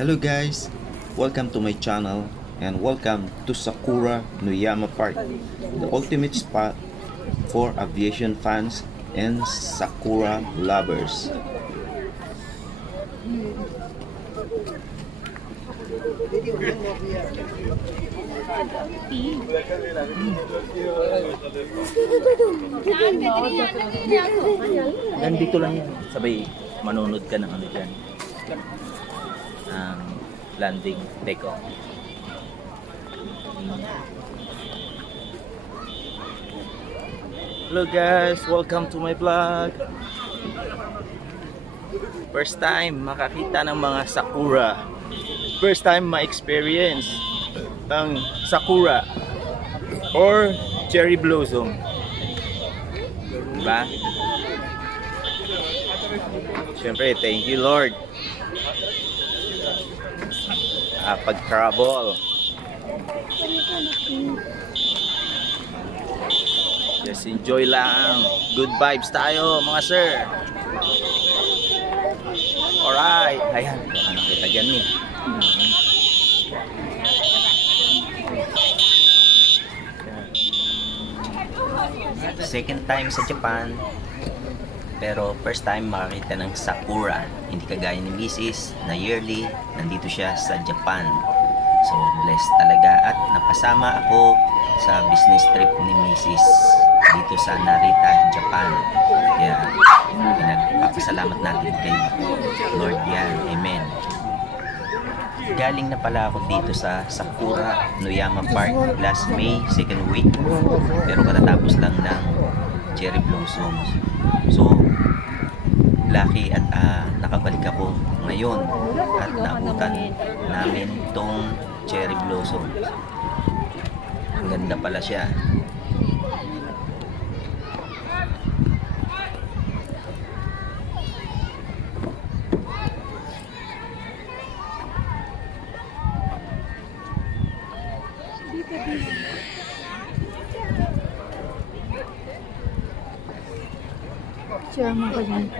Hello guys, welcome to my channel and welcome to Sakura Noyama Park, the ultimate spot for aviation fans and Sakura lovers. Nandito lang yan. Sabay, manunod ka ng ano dyan. Landing, take off. Hello guys, welcome to my vlog. First time makakita ng mga sakura. First time ma-experience ng sakura or cherry blossom. Diba? Siyempre, thank you Lord. Pag-travel. Just enjoy lang. Good vibes tayo mga sir. Alright. Ayan. Ano kita dyan eh. Second time sa Japan. Pero first time makakita ng sakura. Hindi kagaya ni Mrs. na yearly nandito siya sa Japan. So blessed talaga at napasama ako sa business trip ni Mrs. dito sa Narita, Japan. Kaya pinagpapasalamat natin kay Lord yan. Amen. Galing na pala ako dito sa Sakura Noyama Park last May, second week. Pero katatapos lang ng cherry blossoms. So lucky at nakabalik ako ngayon at naabutan namin tong cherry blossom. Ang ganda pala siya. Share mo ko dyan.